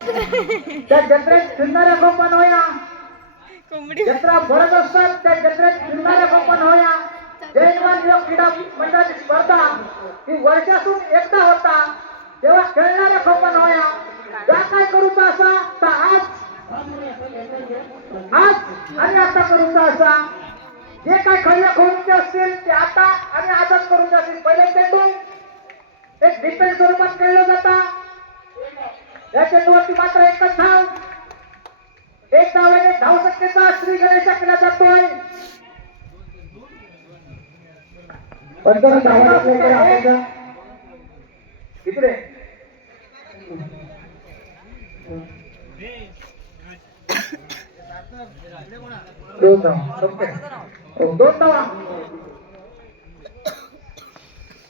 त्या जत्रेत फिरणाऱ्या गोपन होया जत्रा भरत असतात त्या जत्रेत फिरणाऱ्या गोपन होया जयमान योग क्रीडा मंडळाची स्पर्धा ही वर्षातून एकदा होता. तेव्हा खेळणाऱ्या गोपन होया त्या काय करूचा असा? तर आज. आज आणि आता करूचा असा. जे काय खल्ले खोलूचे असतील ते आता आणि आजच करूचे असतील पहिले चेंडू एक डिफेन्स स्वरूपात खेळलं जाता. या चेंडूवरती मात्र एकच धाव एक दहा धाव शक्यता श्री गणेश केला जातोय इकडे दोन धावा हो, दोन धावा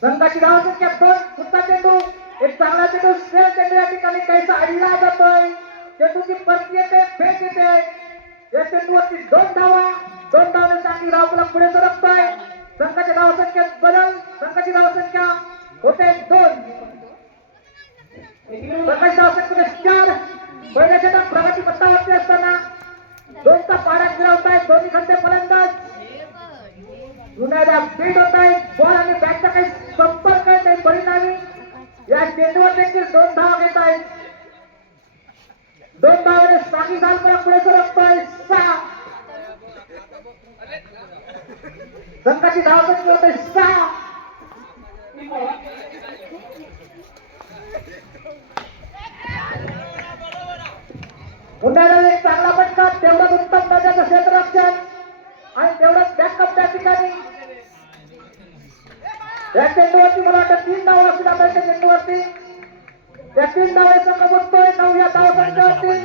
संताची धाव संख्या दोन सुद्धा चेंडू एक चांगला चेंडू खेळ चेंडू ठिकाणी कैसा अडला जातोय. चेंडूची परती येते फेक येते. या चेंडूवरती दोन धावा. दोन धावने चांगली धाव पुढे सरकतोय. संघाच्या धावसंख्येत बदल. संघाची धावसंख्या होते दोन. संघाची चार. पहिल्या पत्तावरती असताना दोनचा पाड्या फिरवताय. दोन्ही खंडे फलंदाज. जुन्याला बीट होत आहे बॉल आणि बॅटचा काही संपर्क आहे काही परिणामी या चेंडूवर देखील दोन धाव घेत आहेत. दोन धावाने सागी झालपणा पुढे सरकतोय? सहा संघाची धाव संख्या होते? सहा पुण्याला एक चांगला फटका तेवढंच उत्तम दर्जाचं क्षेत्ररक्षण आणि तेवढंच बॅकअप त्या ठिकाणी या चेंडूवरती मला वाटतं तीन डाव असतील आपल्या त्या चेंडूवरती या तीन धावे संघ बघतोय. नऊ या धाव संघावरती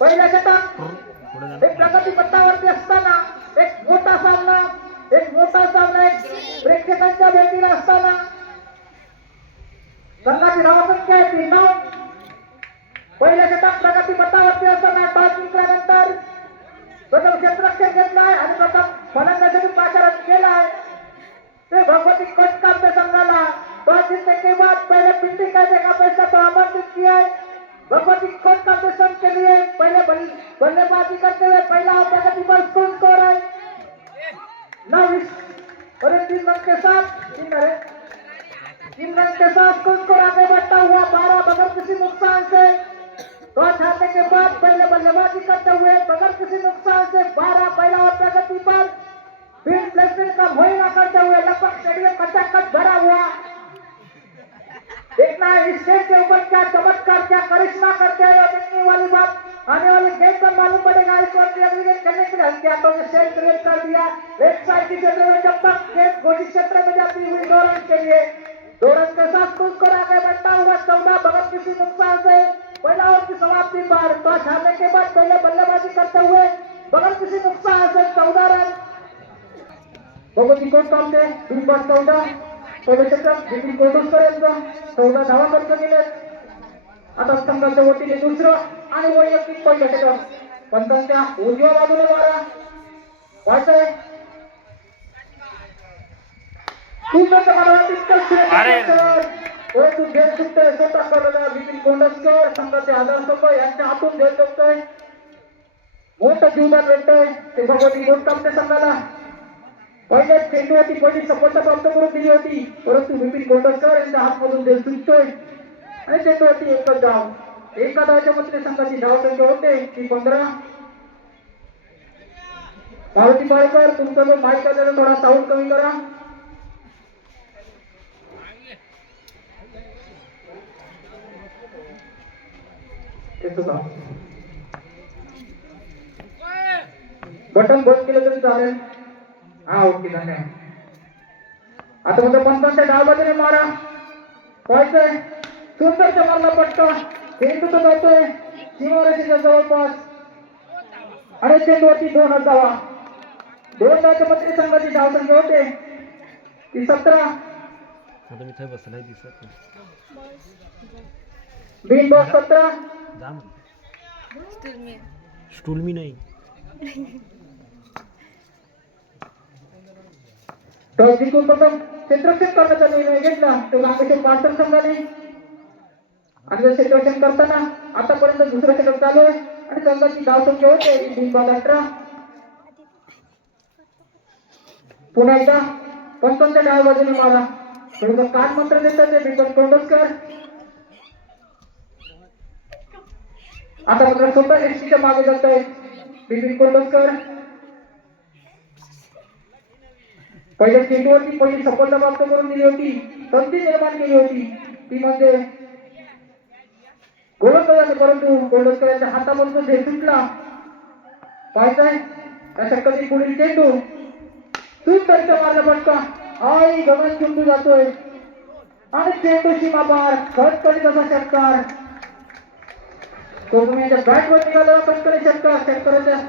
पहिल्या षटक एक प्रगती पत्तावरती असताना एक मोठा सामना एक मोठा सामना एक प्रेक्षकांच्या भेटीला असताना. संघाची धावसंख्या आहे तीन डाव भगवती कटकाम से संघाला टॉस जीतने के बाद पहले पिंडी का पैसा तो आमंत्रित किया है। भगवती कटकाम से संघ के लिए पहले बल्ले- बल्लेबाजी करते हुए पहला प्रगति पर स्कोर स्कोर है? नौ इस- और तीन रन के साथ तीन रन तीन रन के साथ स्कोर स्कोर आगे बढ़ता हुआ? बारह बगैर किसी नुकसान से। टॉस हारने के बाद पहले बल्लेबाजी करते हुए बगैर किसी नुकसान से बारह पहला और प्रगति पर फ़ील्ड प्लेसमेंट का मुहिना करते हुए लगभग स्टेडियम कचाकच भरा हुआ। देखना स्टेज के ऊपर क्या चमत्कार, क्या करिश्मा करते हैं देखने वाली बात आने वाले गेम पर मालूम पड़ेगा। इस अगली गेम करने के लिए हल्के हाथों में सेल क्रिएट कर दिया। लेफ़्ट साइड की क्षेत्र में जब तक गेम घोषित क्षेत्र में जाती हुई दो रन के लिए दो रन के साथ कुल स्कोर आगे बढ़ता हुआ चौदह बगैर किसी नुकसान से पहला ओवर की समाप्ति पर। टॉस हारने के बाद पहले बल्लेबाजी करते हुए बगैर किसी नुकसान से चौदह रन भगवती कोण थांबते बिग बॉस चौदा. षटक बिपिन कोंडूसकर चौदा धावा खर्च केलेत आता संघाच्या वतीने दुसरं आणि वैयक्तिक पहिलं षटक पंचांच्या उजव्या बाजूला मारा. वाटतंय बिपिन कोंडस्कर संघाचे आधारस्तंभ यांच्या हातून खेळ सुटतोय मोठं जीवदान भेटतंय. ते भगवती गोटकामच्या संघाला. पहिल्या चेंडूवरती पहिली सफलता प्राप्त करून दिली होती. परंतु विपिन कोंडस्कर यांच्या हातमधून देव सुटतोय. आणि चेंडूवरती एकच धाव एका धावच्या मध्ये संघाची धाव संख्या होते. ती पंधरा. पावती पाळकर तुमचा जो माईक आहे थोडा साऊंड कमी करा. बटन बंद केलं तरी चालेल. हा ओके धन्यवाद आता म्हणजे पंचांच्या डाव बाजूने मारा. पाहायचंय. सुंदर चमरला पट्टा. चेंडू तर जातोय. सीमारेषेच्या जवळपास. आणि चेंडूवरती दोन जावा दोन धावच्या मध्ये संघाची धाव संख्या होते. ती सतरा. आता मी थंय बसलाय दिसत बिन बॉस सतरा. स्टूल मी नाही. टॉस जिंकून प्रथम क्षेत्रक्षण करण्याचा निर्णय घेतला. तेव्हा रामेश्वर मास्टर संघाने आणि जर क्षेत्ररक्षण करताना आतापर्यंत दुसरं षटक चालू आहे. आणि संघाची धावसंख्या होते. अठरा. पुन्हा एकदा पंचांच्या डाव्या बाजूने मारा थोडंसं कान मंत्र देतात ते बिपन कोंडसकर आता मात्र स्वतः एसटीच्या मागे जात आहे बिपिन कोंडसकर पहिल्या स्टेटवरती पहिली सफलता प्राप्त करून दिली होती. संधी निर्माण केली होती. ती म्हणजे गोलंदाजाने परंतु कोंडसकर हातामधून तो झेल सुटला. पाहताय त्या षटकातील पुढील चेंडू. सुंदरचा मारला पटका आई गगन चुंबू जातोय. आणि चेंडू सीमा पार खटकडी तसा षटकार? कोकणीच्या बॅट वर निघाला पटकन षटकार. षटकाराच्या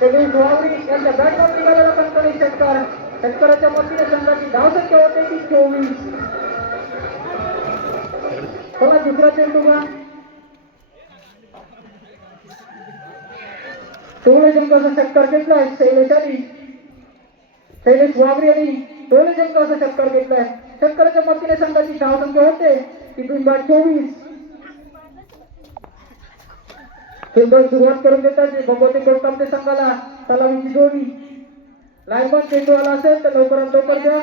यांच्या बॅट वर निघालेला पटकन षटकार षटकाराच्या मतीने संघाची धावसंख्या होते ती चोवीस. चला दुसरा चेंडू का टोळे जंगाचा षटकार घेतलाय शैलेशाने शैलेश वाबरी यांनी टोळे जंगाचा षटकार घेतलाय षटकाराच्या मतीने संघाची धावसंख्या होते तिथून बाद चोवीस. सुंदर सुरुवात करून देतात. जे भगवती कोटकामते संघाला सलामीची जोडी. लाईन चेंडू आला असेल तर लवकरात लवकर द्या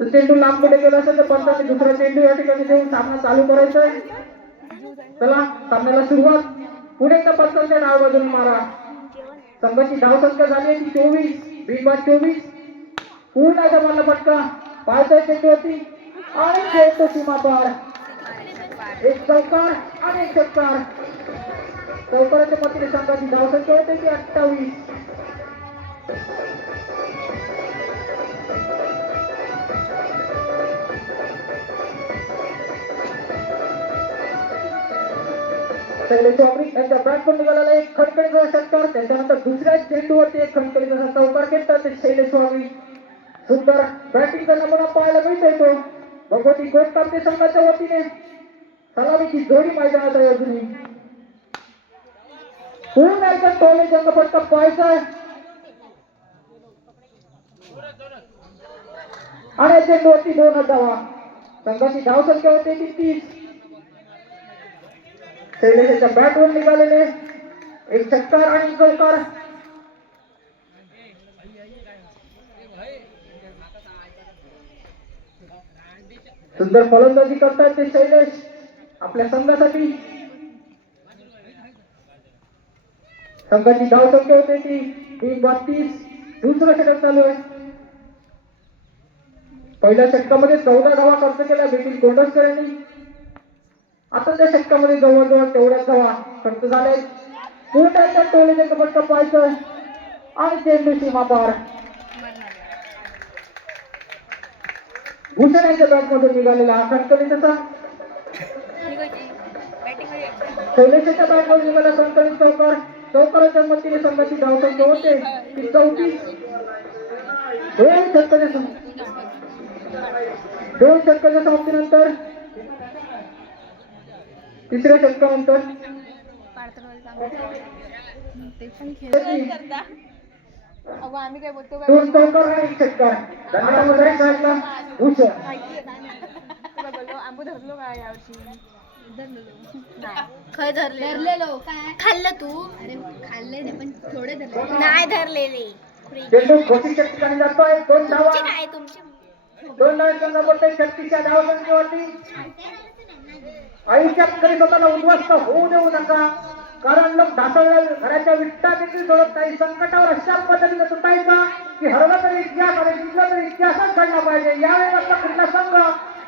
तर चेंडू लांब पुढे गेला असेल तर पंचाने दुसरा चेंडू या ठिकाणी देऊन सामना चालू करायचा आहे. चला सामन्याला सुरुवात. पुढे तपासल्या डाव बाजून मारा. संघाची धावसंख्या झाली आहे ती चोवीस बिनबाद चोवीस. पूर्ण आता मला फटका पायचा चेंडू होती आणि खेळतो सीमा पार. एक चौकार आणि एक षटकार चौकाराच्या पतीने संघाची धावसंख्या होते ती अठ्ठावीस. पहिले चौकरी यांच्या बॅटवर निघालेला एक खडकडीचा षटकार त्याच्यानंतर दुसऱ्या चेंडूवरती एक खडखडीचा चौकार घेतला ते शैलेश स्वामी. सुंदर बॅटिंगचा नमुना पाहायला मिळतोय तो. भगवती गोटकामते संघाच्या वतीने. सलामीची जोडी मैदानात आहे अजूनही पूर्ण एकदा टोले जंगपट्टा पाहायचा आहे? आणि चेंडूवरती दोन धावा संघाची धाव संख्या होते ती तीस. शैलेशाच्या बॅटवर निघालेले एक चक्कर आणि चौकार सुंदर फलंदाजी करतात ते शैलेश. आपल्या संघासाठी. संघाची धाव संख्या होते ती एक बत्तीस दुसरं षटक चालू आहे. पहिल्या षटकामध्ये चौदा धावा खर्च केला बिपिन कोंडसकर यांनी. आता त्या षटकामध्ये जवळजवळ तेवढ्याच धावा खर्च झाले पूर्ण टोलेचे कपट कपायचं. आणि चेंडू सीमा पार भूषण यांच्या बॅटमधून निघालेला हा खटकली तसा शैलेशाच्या बाहेर निघाला संकलित चौकार. चौकाराच्या मतीने संघाची धावसंख्या होते. ती चौतीस दोन षटकाच्या दोन षटकाच्या समाप्तीनंतर तिसऱ्या षटकानंतर आम्ही काय बोलतो दोन चौकार आणि एक षटकार धन्यवाद उशा बोललो आंबू धरलो का यावर्षी? खय धरले धरलेलो. काय? खाल्लं तू? अरे खाल्ले नाही पण थोडे धरले नाही धरलेले. चेंडू ठिकाणी जातोय. दोन धावा. तुमचे दोन संख्येवरती आयुष्यात कधी स्वतःला उद्ध्वस्त होऊ देऊ नका. कारण लोक ढासळल्या घराच्या विट्टा देखील सोडत नाही. संकटावर अशा पद्धतीने सुटायचा की हरवला तरी इतिहास आणि जिंकला तरी इतिहासच घडला पाहिजे. यावेळी आपला कुठला संघ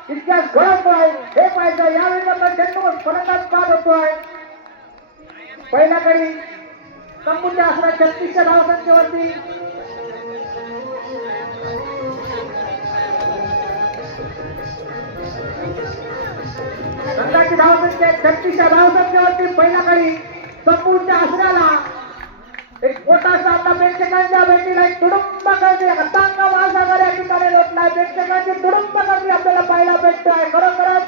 इतिहास आहे. हे पाहिजे यावेळी आपण चेंडूवर फलंदाज बाद होतोय. पहिल्या कडे तंबूच्या असल्या छत्तीसच्या धाव संख्येवरती संघाची धावसंख्या छत्तीसच्या धावसंख्येवरती. पहिल्या कडे संपूच्या आसऱ्याला एक मोठासा आता प्रेक्षकांच्या भेटीला एक तुडुंब गर्दी. हतांग महासागर या ठिकाणी लोटला प्रेक्षकांची तुडुंब गर्दी आपल्याला पाहायला भेटते आहे खरोखरच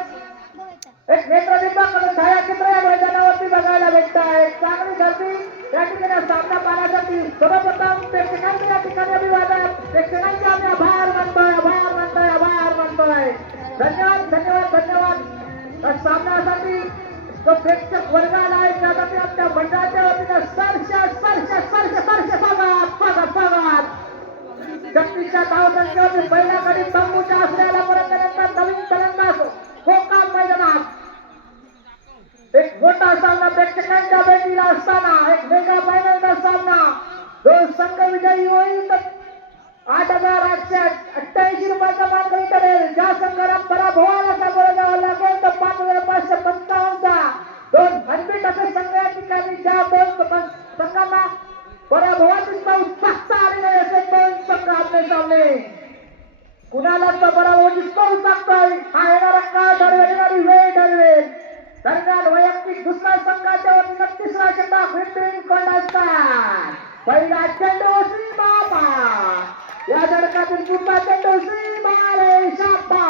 एक नेत्रदीपक छायाचित्र या मैदानावरती बघायला भेटत आहे चांगली गर्दी या ठिकाणी सामना पाहण्यासाठी सर्वप्रथम प्रेक्षकांचे या ठिकाणी अभिवादन. प्रेक्षकांचे आम्ही आभार मानतोय आभार मानतोय आभार मानतोय. धन्यवाद धन्यवाद धन्यवाद. सामन्यासाठी जो प्रेक्षक वर्ग आला आहे त्यासाठी आमच्या मंडळ वतीनं सरश सरश सरश सरश स्वागत स्वागत स्वागत शक्तीच्या धावसंख्येवरती पहिल्या कडी तंबूच्या असलेला परंतनंतर नवीन फलंदाज गोकाम मैदानात एक मोठा सामना प्रेक्षकांच्या भेटीला असताना एक वेगळा फायनलचा सामना दोन संघ विजयी होईल तर आठ हजार आठशे अठ्ठ्याऐंशी रुपयाचा मानकरी ठरेल ज्या संघाला पराभवाला सामोरं जावं लागेल तर पाच हजार पाचशे पंचावन्नचा दोन अनबीट असे संघ या ठिकाणी ज्या दोन स- संघांना पराभवाची उत्साहता आलेले असे दोन संघ आपले सामने कुणाला तर पराभवाची चव सांगतोय हा येणारा काळ ठरवेल येणारी वेळ ठरवेल. दरम्यान वैयक्तिक दुसऱ्या संघाच्या वतीनं तिसरा चेंडा फिल्डिंग कोण असतात पहिला चेंडू श्री बाबा. या धडकातील पुढचा चेंडू श्री बारे शाबा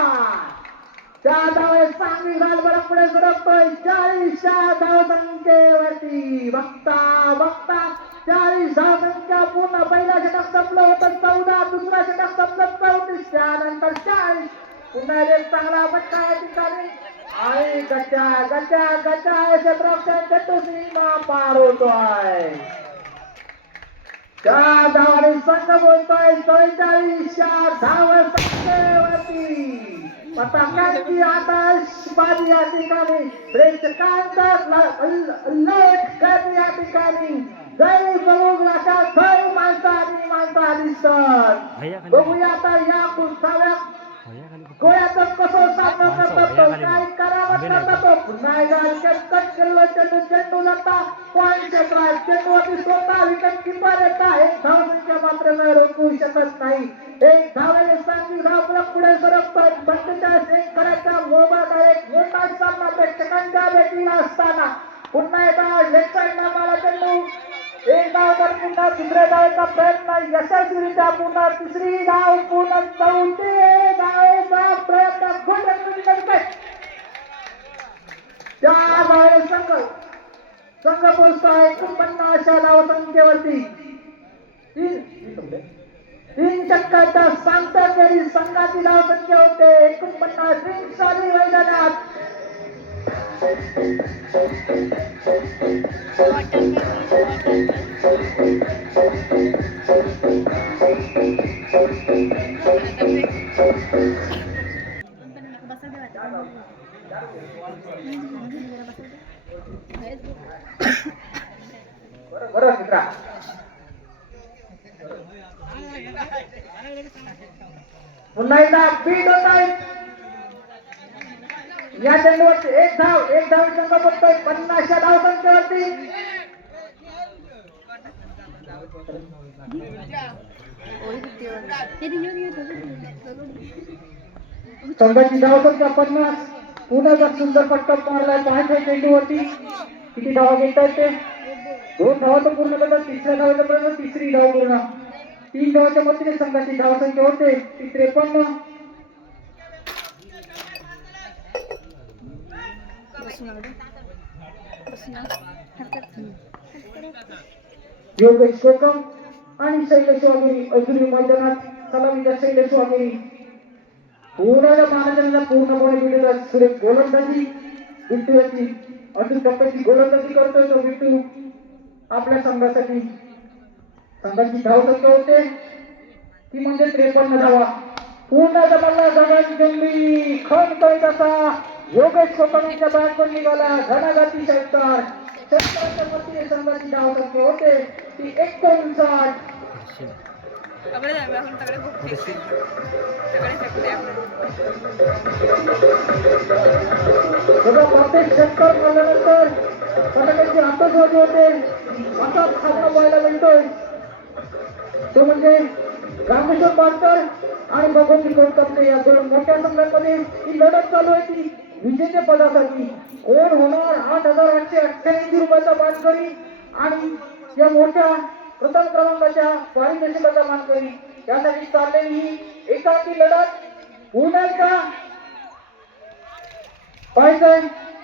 त्या धावे सांगली घाल पुढे सरकतोय चाळीसच्या धाव संख्येवरती बघता बघता. चाळीस धाव संख्या पूर्ण पहिला षटक संपलं होतं. चौदा दुसरा षटक संपलं. चौतीस त्यानंतर चाळीस. पुन्हा एक चांगला फटका या ठिकाणी. आणि गच्चा गच्चा गच्चा क्षेत्ररक्षण चेंडू सीमा पार होतोय. चार धावाने संघ बोलतोय. चौवेचाळीसच्या धाव संख्येवरती पताकांची आताशबाजी या ठिकाणी. प्रेक्षकांचा उल्लेख या ठिकाणी. जय समुद्राच्या जय माणसा आणि भैया खाली बघूया आता या खाली गोळ्याचं कसं सामना करतात तो काय करावं करतात तो. पुन्हा एकदा विकेट कट केलं चेंडू चेंडू जाता पॉईंट क्षेत्रात चेंडूवरती स्वतः विकेट किपर येता एक धाव संख्या मात्र न रोखू शकत नाही. एक धावेने चांगली धाव परत पुढे सरकतोय पंचेचाळीस एक मोबाईल एक मोठा सामना प्रेक्षकांच्या भेटीला असताना. पुन्हा एकदा लेफ्ट साईडला मारा चेंडू. एक धाव तर पुन्हा दुसऱ्या धावेचा प्रयत्न यशस्वीरित्या पुन्हा तिसरी धाव पूर्ण चौथी धावेचा प्रयत्न गोलंदाजी करते त्या बाहेर संघ संघ पोहोचतोय एकोणपन्नासच्या धाव संख्येवरती तीन तीन टक्क्याच्या सांगता तरी संघाची धाव संख्या होते. एकोणपन्नास रिंग चालू मैदानात बरोबर मित्रा पुन्हा एकदा बीट होत आहे या चेंडूवरती एक धाव एक धाव संघ बघतोय पन्नासच्या धाव संख्येवरती संघाची धाव संख्या पन्नास? पुन्हा जर सुंदर फटका मारलाय पाहायच्या चेंडूवरती किती धावा घेत आहेत ते? दोन धावा तर पूर्ण करतात. तिसऱ्या धावाच्या पर्यंत तिसरी धाव पूर्ण. तीन धावाच्या मतीने संघाची धाव संख्या होते. ती त्रेपन्न योगेश कोकम आणि शैलेश वाघेरी अजूनही मैदानात सलामीच्या शैलेश वाघेरी पूर्णाला महाराजांना पूर्णपणे दिलेला सुरेख गोलंदाजी. विट्टू याची अजून टप्प्याची गोलंदाजी करतोय तो विट्टू आपल्या संघासाठी. संघाची धाव संख्या होते. ती म्हणजे त्रेपन्न धावा पूर्ण जमाला जगाची जंगली. खण करीत असा. योगेश कोकणीच्या बॅटवर निघाला घनाघाती षटकार षटकाराच्या मतीने संघाची धाव संख्या होते ती एकोणसाठ थोडीशी तगडे जाऊया आपण तगडे खूप तगडे फेकले आपण बघा प्रत्येक षटकार झाल्यानंतर पदकाची आतषबाजी होते असा सामना पाहायला मिळतोय तो म्हणजे रामेश्वर पाटकर आणि भगवंती कोणतापले या दोन मोठ्या संघांमध्ये ही लढत चालू आहे ती विजेते पदासाठी कोण होणार? आठ हजार आठशे अठ्ठ्याऐंशी रुपयाचा मानकरी आणि या मोठ्या प्रथम क्रमांकाच्या पारितोषिकाचा मानकरी. यासाठी चाललेली ही एकाकी लढत पुण्याचा पाहायचंय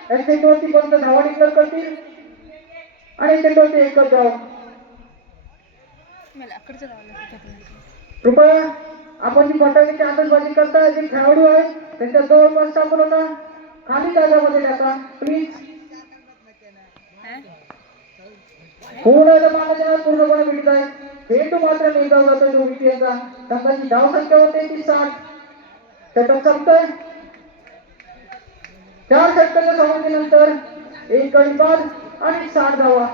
या चेंडूवरती धावा डिक्लेअर करतील आणि चेंडूवरती एकच धाव. होतं कृपया आपण जी पटाकीची आतषबाजी करताय जे खेळाडू आहेत त्यांच्या जवळपास टाकू नका. खाली जागामध्ये टाका प्लीज पूर्ण पूर्णपणे मिळत आहे. मात्र निर्धाव जातो संघाची धाव संख्या होते ती साठ. षटक संपतोय चार षटकाच्या समाप्तीनंतर एक गडी बाद आणि साठ धावा.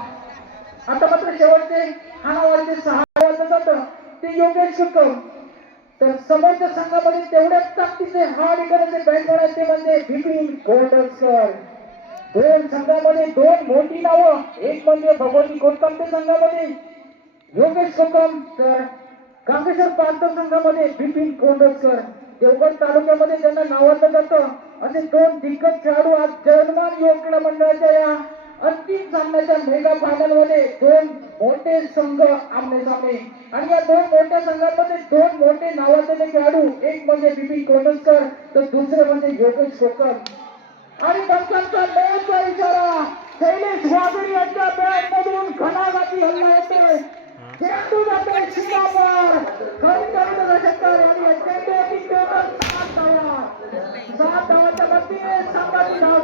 आता मात्र शेवटचे हाणावारीचे सहा वाजलं जातं ते योगेश शुक्ल. तर समोरच्या संघामध्ये तेवढ्याच ताकदीचे हार्ड इकडचे बॅटबॉल आहेत ते म्हणजे बिपिन कोंडसकर दोन संघामध्ये दोन मोठी नावं एक म्हणजे भगवती कोटकमते संघामध्ये योगेश कोकम तर कामेश्वर प्रांत संघामध्ये बिपिन कोंडकर देवगड तालुक्यामध्ये ज्यांना नावाजलं जातं. असे दोन दिग्गज खेळाडू आज जर्मन योग क्रीडा मंडळाच्या या अंतिम सामन्याच्या मेगा फायनलमध्ये दोन मोठे संघ आमने सामने. आणि या दोन मोठ्या संघांमध्ये दोन मोठे नावाजलेले खेळाडू एक म्हणजे बिपिन कोंडसकर तर दुसरे म्हणजे योगेश कोकम आणि पंचांचा मोठा इशारा शैलेश वाघरी यांच्या बॅट मधून घणाघाती हल्ला येतोय चेंडू जातोय शिकावर खरी करून षटकार आणि या चेंडूची सात धावा सात धावाच्या बाबतीने संघाची धाव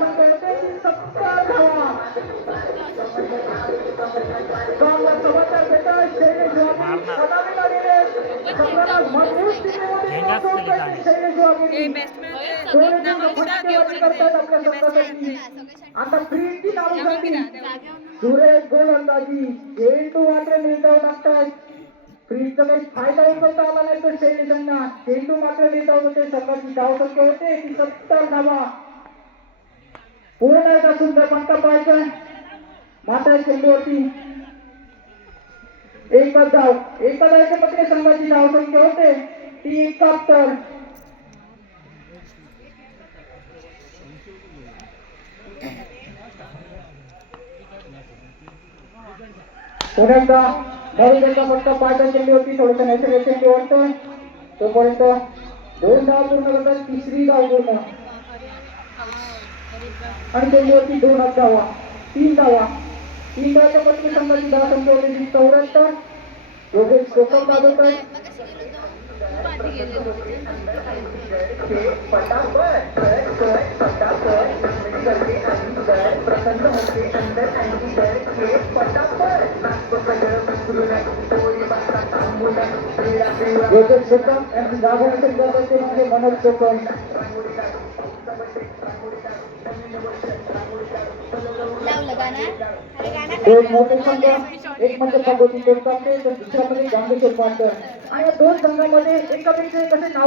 आता नावासाठी सुरेश गोलंदाजी मात्र निर्धाव टाकतायत फ्रीजचा काही फायदा उचलता आला नाही तर शैलेशांना चेंडू मात्र निर्धाव होते सकाळची धाव होते ती सत्तर धावा पूर्ण सुंदर पंका मात्र चेंडूवरती एकच धाव एका धावच्या मध्ये संघाची धाव संख्या होते. ती एकाहत्तर पुण्यांचा बहुजनचा फक्त पाचव्या चेंडू होती थोडंसं नैसर्गिक चेंडू वाटतोय तोपर्यंत दोन धाव पूर्ण करतात तिसरी धाव पूर्ण. आणि चेंडूवरती दोन हात धावा तीन धावा. तीन पत्नी संघाची धाव संख्या चौऱ्याहत्तर. योगेश कोकम दाबत आहे. योगेश कोकम यांची धाव संख्या मनोज कोकम. दोन मोठे संघ एक म्हणजे गांगेश्वर पाटकर आणि या दोन संघामध्ये एकापेक्षा एक असे नाव